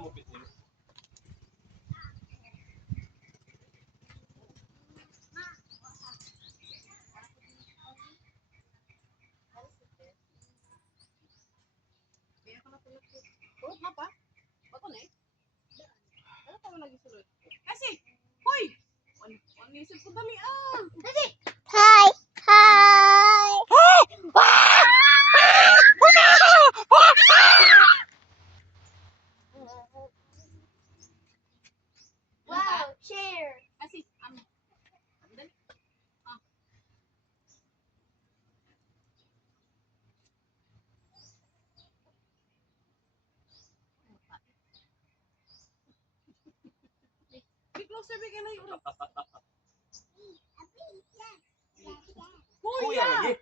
Oh, apa? Bago na eh. Ano pa man lagi sulod? Kasi, hoy! On isip ko dali ah! Kasi! Hi! Hi! Wow, chair! Kasi, dali. Be closer, be ka na yung ulo. Kuya lagi.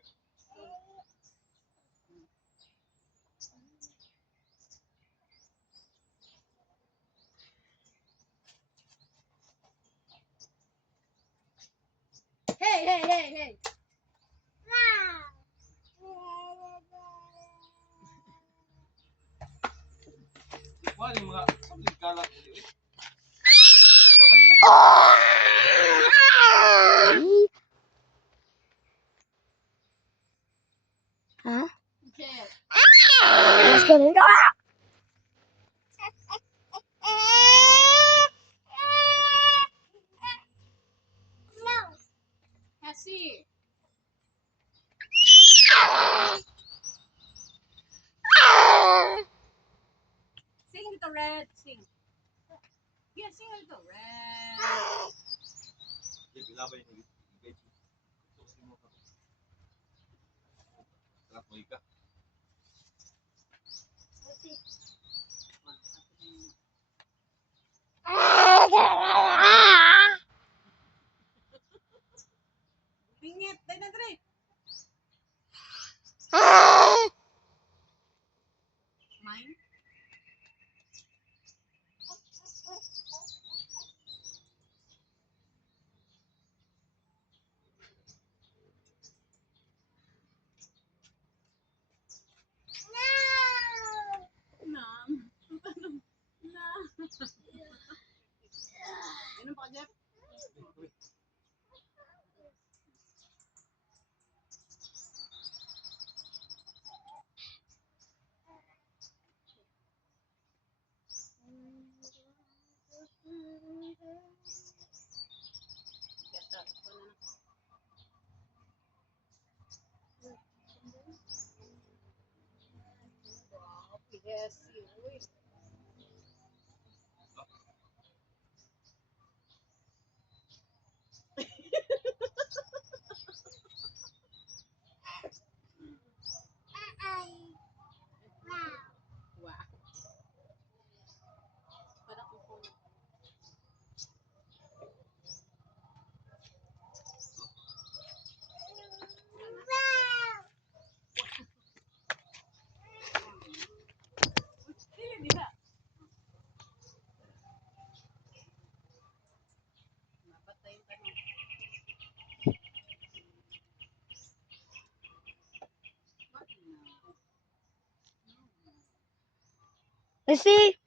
Hey, hey, hey, hey! Wali mga kalat. Huh? Chair. Let's go. Kasi. Sing dito, Red. Sing. Yeah, sing dito, Red. Bilabay ni Sarap mo ika. Bingit. Dahil na, Dre. Mine? Nam. Nam. Inom pa ka, Jeff? Gata. Wow, yes. Uy. Wow. Parang ipon. Dili, dila. Napatay yung tanong. Bakit na? Let's see.